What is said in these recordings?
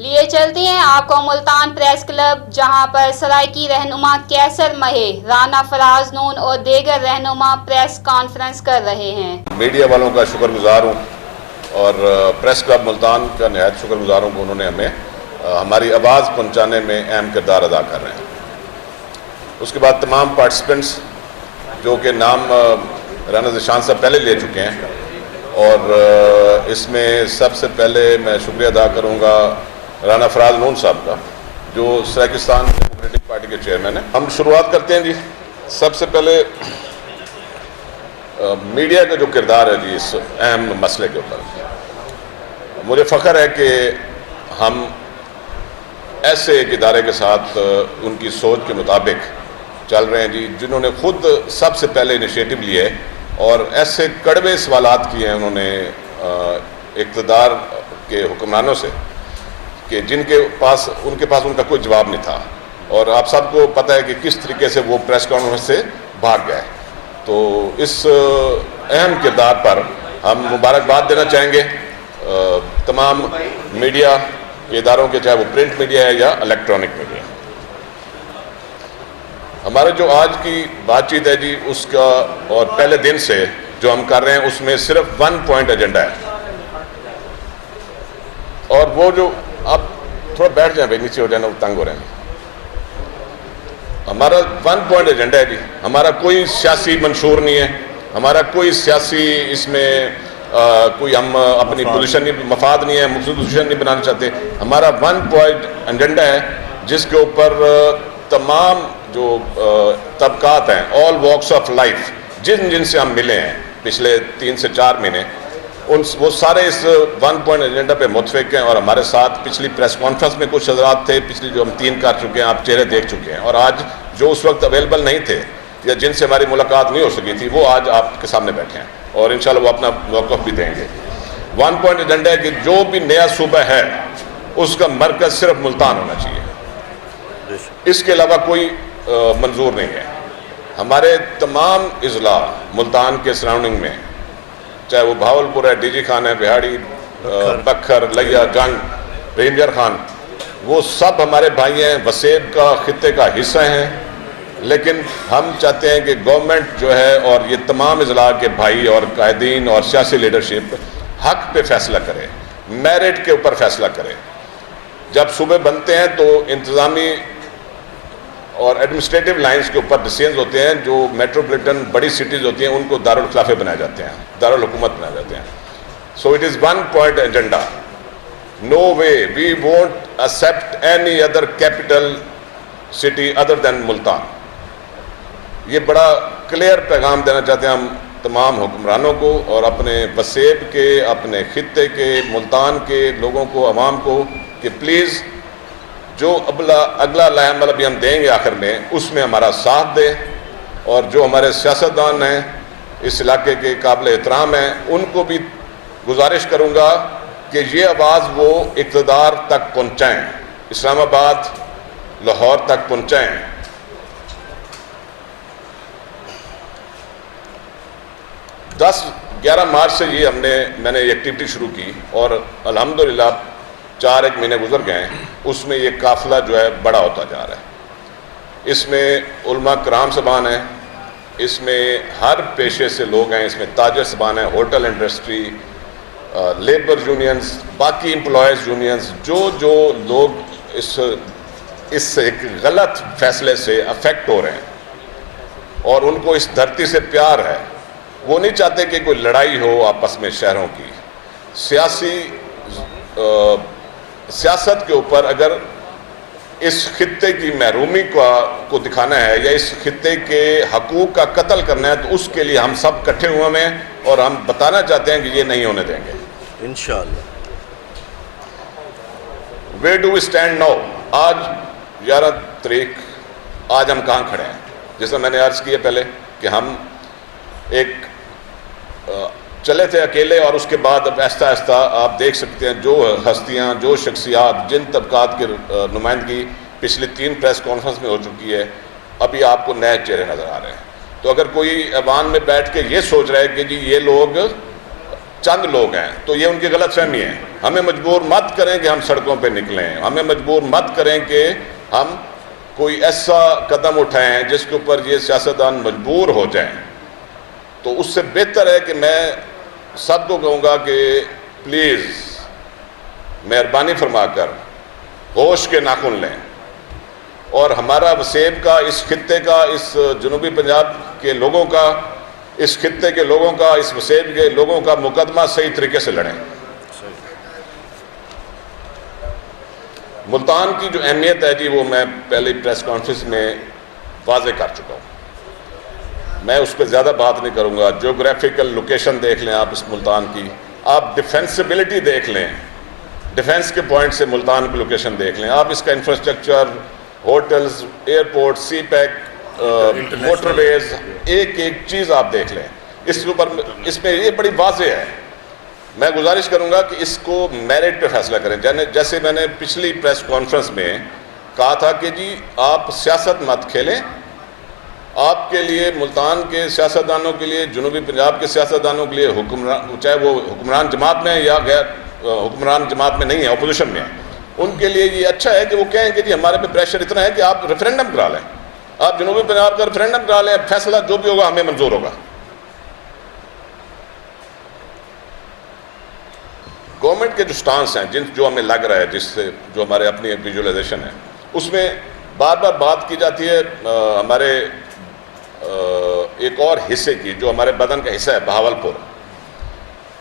لیے چلتے ہیں آپ کو ملتان پریس کلب، جہاں پر سرائیکی رہنما کیسر مہے، رانا فراز نون اور دیگر رہنما پریس کانفرنس کر رہے ہیں۔ میڈیا والوں کا شکر گزار ہوں اور پریس کلب ملتان کا نہایت شکر گزار ہوں کہ انہوں نے ہمیں ہماری آواز پہنچانے میں اہم کردار ادا کر رہے ہیں۔ اس کے بعد تمام پارٹیسپنٹس جو کہ نام رانا ذیشان صاحب پہلے لے چکے ہیں، اور اس میں سب سے پہلے میں شکریہ ادا کروں گا رانا فراز نون صاحب کا، جو سرائیکستان ڈیموکریٹک پارٹی کے چیئرمین ہیں۔ ہم شروعات کرتے ہیں جی۔ سب سے پہلے میڈیا کا جو کردار ہے جی اس اہم مسئلے کے اوپر، مجھے فخر ہے کہ ہم ایسے ایک ادارے کے ساتھ ان کی سوچ کے مطابق چل رہے ہیں جی، جنہوں نے خود سب سے پہلے انیشیٹو لیے اور ایسے کڑوے سوالات کیے ہیں انہوں نے اقتدار کے حکمرانوں سے کہ ان کے پاس ان کا کوئی جواب نہیں تھا، اور آپ سب کو پتہ ہے کہ کس طریقے سے وہ پریس کانفرنس سے بھاگ گئے۔ تو اس اہم کردار پر ہم مبارکباد دینا چاہیں گے تمام میڈیا کے اداروں کے، چاہے وہ پرنٹ میڈیا ہے یا الیکٹرانک میڈیا۔ ہمارا جو آج کی بات چیت ہے جی، اس کا اور پہلے دن سے جو ہم کر رہے ہیں اس میں صرف 1 پوائنٹ ایجنڈا ہے، اور وہ جو آپ تھوڑا بیٹھ جائیں بھائی، نیچے ہو جائیں، وہ تنگ ہو رہے ہیں۔ ہمارا 1 پوائنٹ ایجنڈا ہے جی، ہمارا کوئی سیاسی منشور نہیں ہے، ہمارا کوئی سیاسی اس میں کوئی ہم اپنی پوزیشن نہیں، مفاد نہیں ہے، مخصوص پوزیشن نہیں بنانا چاہتے۔ ہمارا 1 پوائنٹ ایجنڈا ہے جس کے اوپر تمام جو طبقات ہیں، آل واکس آف لائف، جن سے ہم ملے ہیں پچھلے 3 سے 4 مہینے، وہ سارے اس 1 پوائنٹ ایجنڈا پہ متفق ہیں، اور ہمارے ساتھ پچھلی پریس کانفرنس میں کچھ حضرات تھے، پچھلی جو ہم 3 کر چکے ہیں، آپ چہرے دیکھ چکے ہیں، اور آج جو اس وقت اویلیبل نہیں تھے یا جن سے ہماری ملاقات نہیں ہو سکی تھی، وہ آج آپ کے سامنے بیٹھے ہیں، اور انشاءاللہ وہ اپنا موقف بھی دیں گے۔ 1 پوائنٹ ایجنڈا ہے کہ جو بھی نیا صوبہ ہے اس کا مرکز صرف ملتان ہونا چاہیے، اس کے علاوہ کوئی منظور نہیں ہے۔ ہمارے تمام اضلاع ملتان کے سراؤنڈنگ میں، چاہے وہ بھاولپور ہے، ڈی جی خان ہے، بہاڑی، بکھر، لیا، گنگ، رینجر خان، وہ سب ہمارے بھائی ہیں، وسیب کا خطے کا حصہ ہیں، لیکن ہم چاہتے ہیں کہ گورنمنٹ جو ہے اور یہ تمام اضلاع کے بھائی اور قائدین اور سیاسی لیڈرشپ حق پہ فیصلہ کرے، میرٹ کے اوپر فیصلہ کرے۔ جب صوبے بنتے ہیں تو انتظامی اور ایڈمنسٹریٹو لائنز کے اوپر ڈیسیژنز ہوتے ہیں، جو میٹروپولیٹن بڑی سٹیز ہوتی ہیں ان کو دارالخلافے بنائے جاتے ہیں، دارالحکومت بنائے جاتے ہیں۔ So it is 1 point agenda, no way we won't accept any other capital city other than Multan. یہ بڑا کلیئر پیغام دینا چاہتے ہیں ہم تمام حکمرانوں کو اور اپنے وسیب کے، اپنے خطے کے، ملتان کے لوگوں کو، عوام کو، کہ پلیز جو اگلا لائحہ عمل ابھی ہم دیں گے آخر میں، اس میں ہمارا ساتھ دیں، اور جو ہمارے سیاستدان ہیں اس علاقے کے قابل احترام ہیں، ان کو بھی گزارش کروں گا کہ یہ آواز وہ اقتدار تک پہنچائیں، اسلام آباد، لاہور تک پہنچائیں۔ 11 مارچ سے میں نے یہ ایکٹیویٹی شروع کی، اور الحمدللہ 4 مہینے گزر گئے ہیں، اس میں یہ قافلہ جو ہے بڑا ہوتا جا رہا ہے۔ اس میں علماء کرام صاحبان ہیں، اس میں ہر پیشے سے لوگ ہیں، اس میں تاجر صاحبان ہیں، ہوٹل انڈسٹری، لیبر یونینز، باقی امپلائیز یونینز، جو لوگ اس ایک غلط فیصلے سے افیکٹ ہو رہے ہیں، اور ان کو اس دھرتی سے پیار ہے، وہ نہیں چاہتے کہ کوئی لڑائی ہو آپس میں شہروں کی۔ سیاست کے اوپر اگر اس خطے کی محرومی کو دکھانا ہے یا اس خطے کے حقوق کا قتل کرنا ہے، تو اس کے لیے ہم سب اکٹھے ہوئے ہیں، اور ہم بتانا چاہتے ہیں کہ یہ نہیں ہونے دیں گے انشاءاللہ۔ Where do we stand now؟ آج 11 تاریخ، آج ہم کہاں کھڑے ہیں؟ جیسا میں نے عرض کیا پہلے کہ ہم ایک چلے تھے اکیلے، اور اس کے بعد اب آہستہ آہستہ آپ دیکھ سکتے ہیں جو ہستیاں، جو شخصیات، جن طبقات کی نمائندگی پچھلی 3 پریس کانفرنس میں ہو چکی ہے، ابھی آپ کو نئے چہرے نظر آ رہے ہیں۔ تو اگر کوئی ایوان میں بیٹھ کے یہ سوچ رہا ہے کہ جی یہ لوگ چند لوگ ہیں تو یہ ان کی غلط فہمی ہے. ہمیں مجبور مت کریں کہ ہم سڑکوں پہ نکلیں, ہمیں مجبور مت کریں کہ ہم کوئی ایسا قدم اٹھائیں جس کے اوپر یہ سیاستدان مجبور ہو جائیں. تو اس سے بہتر ہے کہ میں سب کو کہوں گا کہ پلیز مہربانی فرما کر ہوش کے ناخن لیں, اور ہمارا وسیب کا, اس خطے کا, اس جنوبی پنجاب کے لوگوں کا, اس خطے کے لوگوں کا, اس وسیب کے لوگوں کا مقدمہ صحیح طریقے سے لڑیں. ملتان کی جو اہمیت ہے جی وہ میں پہلے پریس کانفرنس میں واضح کر چکا ہوں, میں اس پہ زیادہ بات نہیں کروں گا. جیوگرافیکل لوکیشن دیکھ لیں آپ اس ملتان کی, آپ ڈیفینسبلٹی دیکھ لیں, ڈیفینس کے پوائنٹ سے ملتان کی لوکیشن دیکھ لیں آپ, اس کا انفراسٹرکچر, ہوٹلز, ایئرپورٹ, سی پیک, موٹر ویز, ایک ایک چیز آپ دیکھ لیں. اس کے اوپر اس میں یہ بڑی واضح ہے. میں گزارش کروں گا کہ اس کو میرٹ پہ فیصلہ کریں. جیسے میں نے پچھلی پریس کانفرنس میں کہا تھا کہ جی آپ سیاست مت کھیلیں, آپ کے لیے, ملتان کے سیاستدانوں کے لیے, جنوبی پنجاب کے سیاستدانوں کے لیے, حکمران چاہے وہ حکمران جماعت میں یا غیر حکمران جماعت میں نہیں ہے, اپوزیشن میں ہیں, ان کے لیے یہ اچھا ہے کہ وہ کہیں کہ جی ہمارے پہ پریشر اتنا ہے کہ آپ ریفرینڈم کرا لیں, آپ جنوبی پنجاب کا ریفرینڈم کرا لیں, فیصلہ جو بھی ہوگا ہمیں منظور ہوگا. گورنمنٹ کے جو سٹانس ہیں, جو ہمیں لگ رہا ہے, جس سے جو ہمارے اپنی ویژولائزیشن ہے, اس میں بار بار بات کی جاتی ہے ہمارے ایک اور حصے کی, جو ہمارے بدن کا حصہ ہے بہاولپور,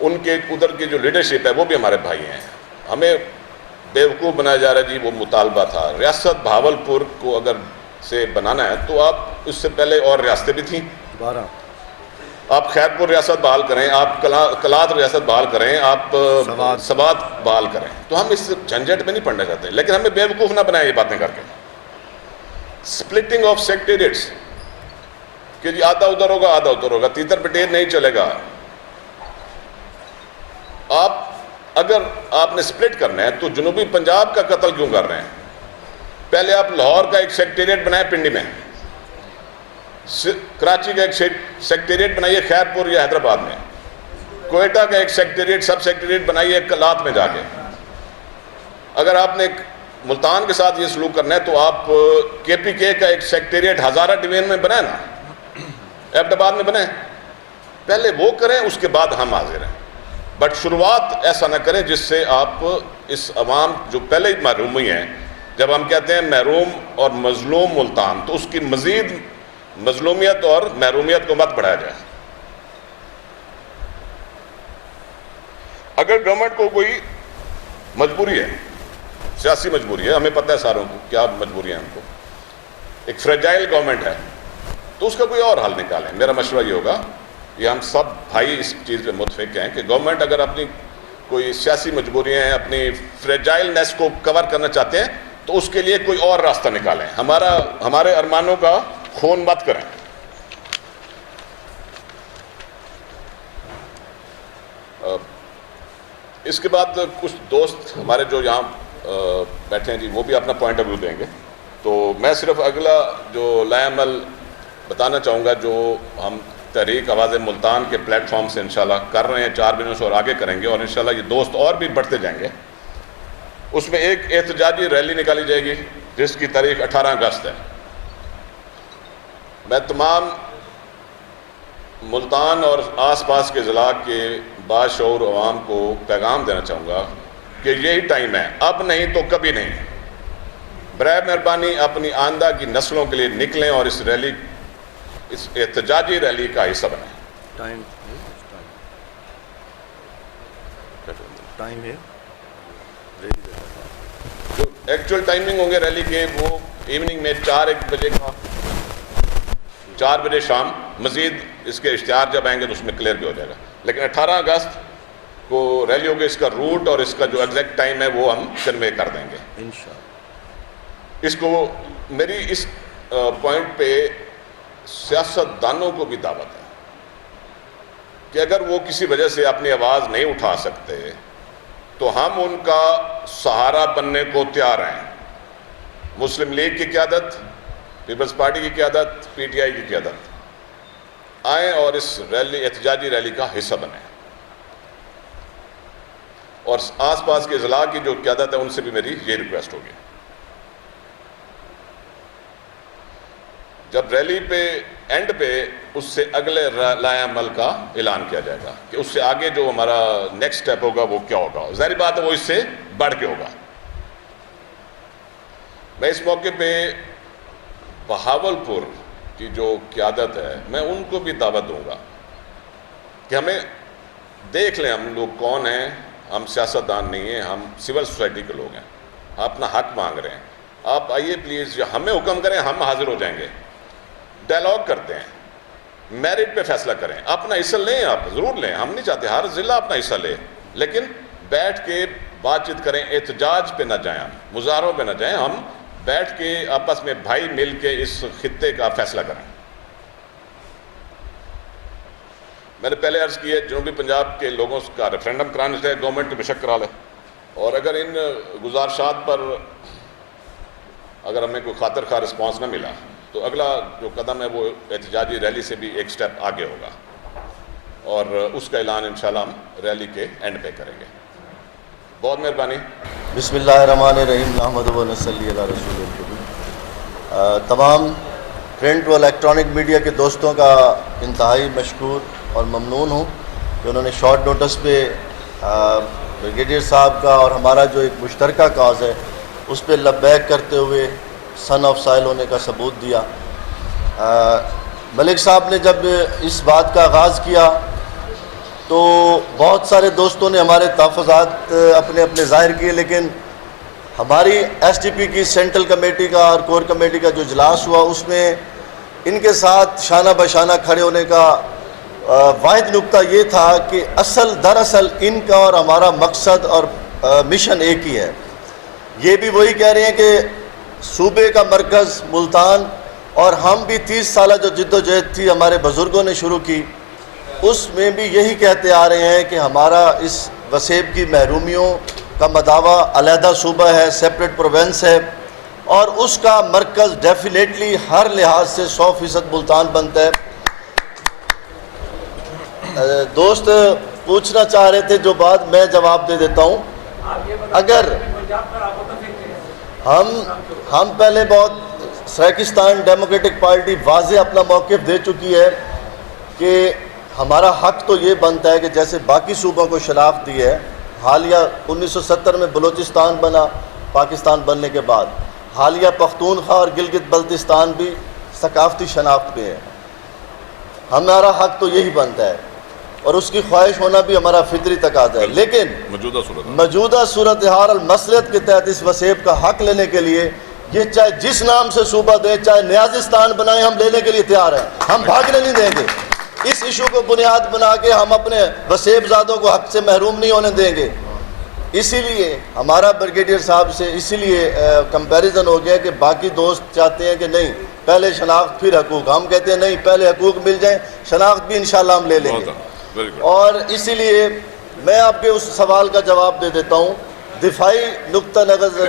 ان کے ادھر کی جو لیڈرشپ ہے وہ بھی ہمارے بھائی ہیں. ہمیں بیوقوف بنایا جا رہا ہے جی. وہ مطالبہ تھا ریاست بہاولپور کو اگر سے بنانا ہے تو آپ اس سے پہلے اور ریاستیں بھی تھیں, آپ خیرپور ریاست بحال کریں, آپ کلات ریاست بحال کریں, آپ سوات بحال کریں. تو ہم اس جھنجھٹ میں نہیں پڑنا چاہتے, لیکن ہمیں بیوقوف نہ بنائیں یہ باتیں کر کے. سپلٹنگ آف سیکٹریٹس کہ جی آدھا ادھر ہوگا آدھا ادھر ہوگا, تیتر پٹیر نہیں چلے گا. آپ اگر آپ نے سپلٹ کرنا ہے تو جنوبی پنجاب کا قتل کیوں کر رہے ہیں؟ پہلے آپ لاہور کا ایک سیکٹریٹ بنائیں پنڈی میں, کراچی کا ایک سیکٹریٹ بنائیے خیرپور یا حیدرآباد میں, کوئٹہ کا ایک سیکٹریٹ سب سیکٹریٹ بنائیے کلات میں جا کے. اگر آپ نے ملتان کے ساتھ یہ سلوک کرنا ہے تو آپ کے پی کے کا ایک سیکٹریٹ ہزارہ ڈویژن میں بنائیں نا, ایبٹ آباد میں بنائیں. پہلے وہ کریں, اس کے بعد ہم حاضر ہیں. بٹ شروعات ایسا نہ کریں جس سے آپ اس عوام جو پہلے ہی محروم ہوئی ہیں, جب ہم کہتے ہیں محروم اور مظلوم ملتان, تو اس کی مزید مظلومیت اور محرومیت کو مت بڑھایا جائے. اگر گورنمنٹ کو کوئی مجبوری ہے, سیاسی مجبوری ہے, ہمیں پتہ ہے ساروں کو کیا مجبوری ہے, ہم کو ایک فریجائل گورنمنٹ ہے, تو اس کا کوئی اور حل نکالیں. میرا مشورہ یہ ہوگا, یہ ہم سب بھائی اس چیز پہ متفق ہیں کہ گورنمنٹ اگر اپنی کوئی سیاسی مجبوریاں ہیں, اپنی فریجائلنیس کو کور کرنا چاہتے ہیں, تو اس کے لیے کوئی اور راستہ نکالیں. ہمارے ارمانوں کا خون مت کریں. اس کے بعد کچھ دوست ہمارے جو یہاں بیٹھے ہیں جی, وہ بھی اپنا پوائنٹ آف ویو دیں گے. تو میں صرف اگلا جو لائے عمل بتانا چاہوں گا, جو ہم تحریک آواز ملتان کے پلیٹ فارم سے انشاءاللہ کر رہے ہیں 4 دنوں سے, اور آگے کریں گے, اور انشاءاللہ یہ دوست اور بھی بڑھتے جائیں گے. اس میں ایک احتجاجی ریلی نکالی جائے گی جس کی تاریخ 18 اگست ہے. میں تمام ملتان اور آس پاس کے اضلاع کے باشعور عوام کو پیغام دینا چاہوں گا کہ یہی ٹائم ہے, اب نہیں تو کبھی نہیں. برائے مہربانی اپنی آئندہ کی نسلوں کے لیے نکلیں اور اس احتجاجی ریلی کا حصہ بنیں. ٹائم ہے جو ایکچوئل ٹائمنگ ہوں گے ریلی کے, وہ ایوننگ میں 4 بجے کا 4 بجے شام. مزید اس کے اشتہار جب آئیں گے تو اس میں کلیئر بھی ہو جائے گا. لیکن 18 اگست کو ریلی ہوگی, اس کا روٹ اور اس کا جو ایگزیکٹ ٹائم ہے وہ ہم کنوے کر دیں گے انشاءاللہ. اس کو میری اس پوائنٹ پہ سیاست دانوں کو بھی دعوت ہے کہ اگر وہ کسی وجہ سے اپنی آواز نہیں اٹھا سکتے تو ہم ان کا سہارا بننے کو تیار ہیں. مسلم لیگ کی قیادت, پیپلز پارٹی کی قیادت, پی ٹی آئی کی قیادت, آئیں اور اس ریلی, احتجاجی ریلی کا حصہ بنیں. اور آس پاس کے اضلاع کی جو قیادت ہے ان سے بھی میری یہ ریکویسٹ ہوگی. جب ریلی پہ اینڈ پہ اس سے اگلے لائحہ عمل کا اعلان کیا جائے گا کہ اس سے آگے جو ہمارا نیکسٹ سٹیپ ہوگا وہ کیا ہوگا. ظاہری بات ہے وہ اس سے بڑھ کے ہوگا. میں اس موقع پہ بہاولپور کی جو قیادت ہے میں ان کو بھی دعوت دوں گا کہ ہمیں دیکھ لیں ہم لوگ کون ہیں. ہم سیاستدان نہیں ہیں, ہم سول سوسائٹی کے لوگ ہیں, اپنا حق مانگ رہے ہیں. آپ آئیے پلیز, ہمیں حکم کریں, ہم حاضر ہو جائیں گے. ڈائلاگ کرتے ہیں, میرٹ پہ فیصلہ کریں, اپنا حصہ لیں, آپ ضرور لیں, ہم نہیں چاہتے ہر ضلع اپنا حصہ لے, لیکن بیٹھ کے بات چیت کریں. احتجاج پہ نہ جائیں, ہم مظاہروں پہ نہ جائیں, ہم بیٹھ کے آپس میں بھائی مل کے اس خطے کا فیصلہ کریں. میں نے پہلے عرض کی ہے جنوبی پنجاب کے لوگوں کا ریفرینڈم کرانا چاہے گورنمنٹ بے شک کرا لے, اور اگر ان گزارشات پر اگر ہمیں کوئی خاطر خواہ رسپانس نہ ملا تو اگلا جو قدم ہے وہ احتجاجی ریلی سے بھی ایک سٹیپ آگے ہوگا, اور اس کا اعلان انشاءاللہ ہم ریلی کے اینڈ پہ کریں گے. بہت مہربانی. بسم اللہ الرحمن الرحیم. نحمدہ و نصلی علی رسول الکریم. تمام پرنٹ و الیکٹرانک میڈیا کے دوستوں کا انتہائی مشکور اور ممنون ہوں کہ انہوں نے شارٹ نوٹس پہ بریگیڈیئر صاحب کا اور ہمارا جو ایک مشترکہ کاز ہے اس پہ لبیک کرتے ہوئے سن آف سائل ہونے کا ثبوت دیا. ملک صاحب نے جب اس بات کا آغاز کیا تو بہت سارے دوستوں نے ہمارے تحفظات اپنے اپنے ظاہر کیے, لیکن ہماری ایس ڈی پی کی سینٹرل کمیٹی کا اور کور کمیٹی کا جو اجلاس ہوا اس میں ان کے ساتھ شانہ بشانہ کھڑے ہونے کا واحد نقطہ یہ تھا کہ دراصل ان کا اور ہمارا مقصد اور مشن ایک ہی ہے. یہ بھی وہی کہہ رہے ہیں کہ صوبے کا مرکز ملتان, اور ہم بھی 30 سالہ جو جد و جہد تھی ہمارے بزرگوں نے شروع کی اس میں بھی یہی کہتے آ رہے ہیں کہ ہمارا اس وسیب کی محرومیوں کا مداوع علیحدہ صوبہ ہے, سیپریٹ پروونس ہے, اور اس کا مرکز ڈیفینیٹلی ہر لحاظ سے 100% ملتان بنتا ہے. دوست پوچھنا چاہ رہے تھے جو بات میں جواب دے دیتا ہوں. اگر ہم پہلے بہت سریکستان ڈیموکریٹک پارٹی واضح اپنا موقف دے چکی ہے کہ ہمارا حق تو یہ بنتا ہے کہ جیسے باقی صوبوں کو شناخت دی ہے, حالیہ 1970 میں بلوچستان بنا پاکستان بننے کے بعد, حالیہ پختونخوا اور گلگت بلتستان بھی ثقافتی شناخت پہ ہے. ہمارا حق تو یہی بنتا ہے اور اس کی خواہش ہونا بھی ہمارا فطری تقاضا ہے, لیکن موجودہ صورتحال المصلحت کے تحت اس وسیب کا حق لینے کے لیے یہ چاہے جس نام سے صوبہ دیں, چاہے نیازستان بنائیں, ہم لینے کے لیے تیار ہیں, ہم بھاگنے نہیں دیں گے. اس ایشو کو بنیاد بنا کے ہم اپنے وسیب زادوں کو حق سے محروم نہیں ہونے دیں گے. اسی لیے ہمارا بریگیڈیئر صاحب سے اسی لیے کمپیریزن ہو گیا کہ باقی دوست چاہتے ہیں کہ نہیں پہلے شناخت پھر حقوق, ہم کہتے ہیں نہیں پہلے حقوق مل جائیں, شناخت بھی انشاءاللہ ہم لے لیں گے. اور اسی لیے میں آپ کے اس سوال کا جواب دے دیتا ہوں. دفاعی نقطہ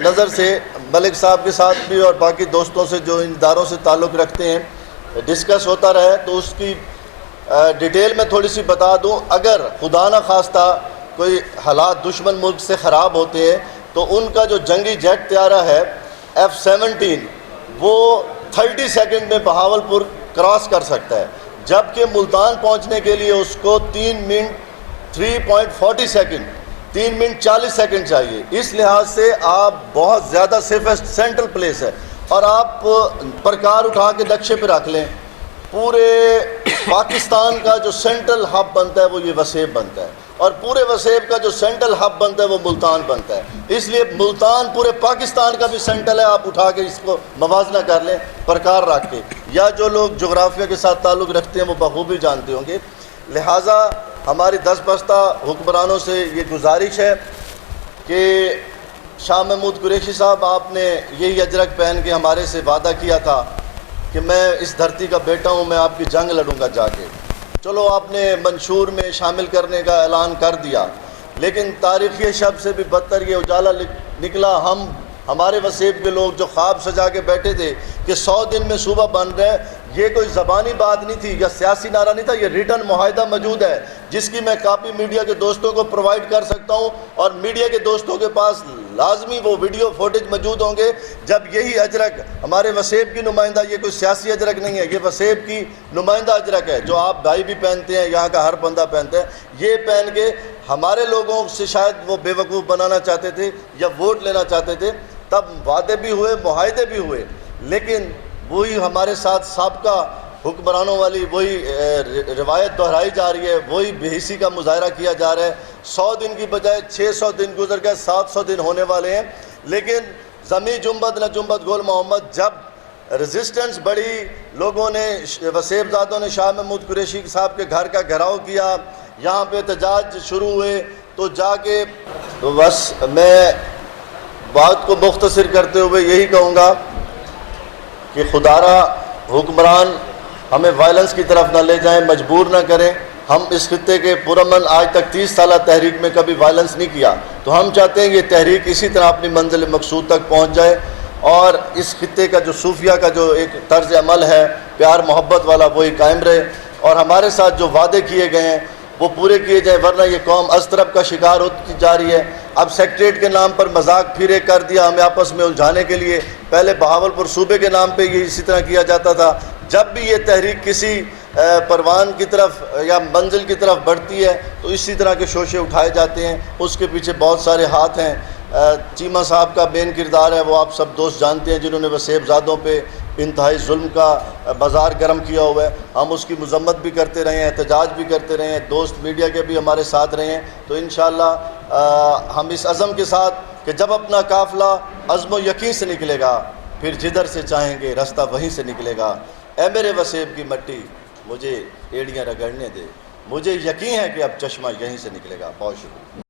نظر سے ملک صاحب کے ساتھ بھی اور باقی دوستوں سے جو ان اداروں سے تعلق رکھتے ہیں ڈسکس ہوتا رہا, تو اس کی ڈیٹیل میں تھوڑی سی بتا دوں. اگر خدا نہ خواستہ کوئی حالات دشمن ملک سے خراب ہوتے ہیں تو ان کا جو جنگی جیٹ طیارہ ہے F-17 وہ 30 سیکنڈ میں بہاولپور کراس کر سکتا ہے, جبکہ ملتان پہنچنے کے لیے اس کو 3 منٹ 3.40 سیکنڈ 3 منٹ 40 سیکنڈ چاہیے. اس لحاظ سے آپ بہت زیادہ سیفسٹ سینٹرل پلیس ہے, اور آپ پرکار اٹھا کے نقشے پہ رکھ لیں پورے پاکستان کا جو سینٹرل ہب بنتا ہے وہ یہ وسیب بنتا ہے, اور پورے وسیب کا جو سینٹرل ہب بنتا ہے وہ ملتان بنتا ہے. اس لیے ملتان پورے پاکستان کا بھی سینٹرل ہے, آپ اٹھا کے اس کو موازنہ کر لیں پرکار رکھ کے, یا جو لوگ جغرافیہ کے ساتھ تعلق رکھتے ہیں وہ بخوبی جانتے ہوں گے. لہٰذا ہماری دس بستہ حکمرانوں سے یہ گزارش ہے کہ شاہ محمود قریشی صاحب, آپ نے یہی اجرک پہن کے ہمارے سے وعدہ کیا تھا کہ میں اس دھرتی کا بیٹا ہوں, میں آپ کی جنگ لڑوں گا جا کے. چلو آپ نے منشور میں شامل کرنے کا اعلان کر دیا, لیکن تاریخی شب سے بھی بدتر یہ اجالا نکلا. ہم ہمارے وسیب کے لوگ جو خواب سجا کے بیٹھے تھے کہ 100 دن میں صوبہ بن رہے ہیں، یہ کوئی زبانی بات نہیں تھی یا سیاسی نعرہ نہیں تھا، یہ ریٹن معاہدہ موجود ہے جس کی میں کاپی میڈیا کے دوستوں کو پرووائڈ کر سکتا ہوں، اور میڈیا کے دوستوں کے پاس لازمی وہ ویڈیو فوٹیج موجود ہوں گے جب یہی اجرک ہمارے وسیب کی نمائندہ، یہ کوئی سیاسی اجرک نہیں ہے، یہ وسیب کی نمائندہ اجرک ہے جو آپ بھائی بھی پہنتے ہیں، یہاں کا ہر بندہ پہنتا ہے، یہ پہن کے ہمارے لوگوں سے شاید وہ بے وقوف بنانا چاہتے تھے یا ووٹ لینا چاہتے تھے، تب وعدے بھی ہوئے، معاہدے بھی ہوئے، لیکن وہی ہمارے ساتھ سابقہ حکمرانوں والی وہی روایت دہرائی جا رہی ہے، وہی بے حسی کا مظاہرہ کیا جا رہا ہے۔ 100 دن کی بجائے 600 دن گزر گئے، 700 دن ہونے والے ہیں، لیکن زمیں جنبد نہ جنبد گول محمد، جب ریزسٹنس بڑھی، لوگوں نے وسیب زادوں نے شاہ محمود قریشی صاحب کے گھر کا گھیراؤ کیا، یہاں پہ احتجاج شروع ہوئے، تو جا کے بس میں بات کو مختصر کرتے ہوئے یہی کہوں گا کہ خدارا حکمران ہمیں وائلنس کی طرف نہ لے جائیں، مجبور نہ کریں۔ ہم اس خطے کے پرامن آج تک 30 سالہ تحریک میں کبھی وائلنس نہیں کیا، تو ہم چاہتے ہیں یہ تحریک اسی طرح اپنی منزل مقصود تک پہنچ جائے، اور اس خطے کا جو صوفیہ کا جو ایک طرز عمل ہے پیار محبت والا، وہی قائم رہے، اور ہمارے ساتھ جو وعدے کیے گئے ہیں وہ پورے کیے جائیں، ورنہ یہ قوم اضطراب کا شکار ہوتی جا رہی ہے۔ اب سیکٹریٹ کے نام پر مذاق پھر کر دیا ہمیں آپس میں الجھانے کے لیے، پہلے بہاولپور صوبے کے نام پہ یہ اسی طرح کیا جاتا تھا۔ جب بھی یہ تحریک کسی پروان کی طرف یا منزل کی طرف بڑھتی ہے تو اسی طرح کے شوشے اٹھائے جاتے ہیں، اس کے پیچھے بہت سارے ہاتھ ہیں۔ چیمہ صاحب کا مین کردار ہے، وہ آپ سب دوست جانتے ہیں، جنہوں نے وسیب زادوں پہ انتہائی ظلم کا بازار گرم کیا ہوا ہے۔ ہم اس کی مذمت بھی کرتے رہے ہیں، احتجاج بھی کرتے رہے ہیں، دوست میڈیا کے بھی ہمارے ساتھ رہے ہیں، تو انشاءاللہ ہم اس عزم کے ساتھ کہ جب اپنا قافلہ عزم و یقین سے نکلے گا، پھر جدھر سے چاہیں گے راستہ وہیں سے نکلے گا۔ اے میرے وسیب کی مٹی مجھے ایڑیاں رگڑنے دے، مجھے یقین ہے کہ اب چشمہ یہیں سے نکلے گا۔ بہت شکریہ۔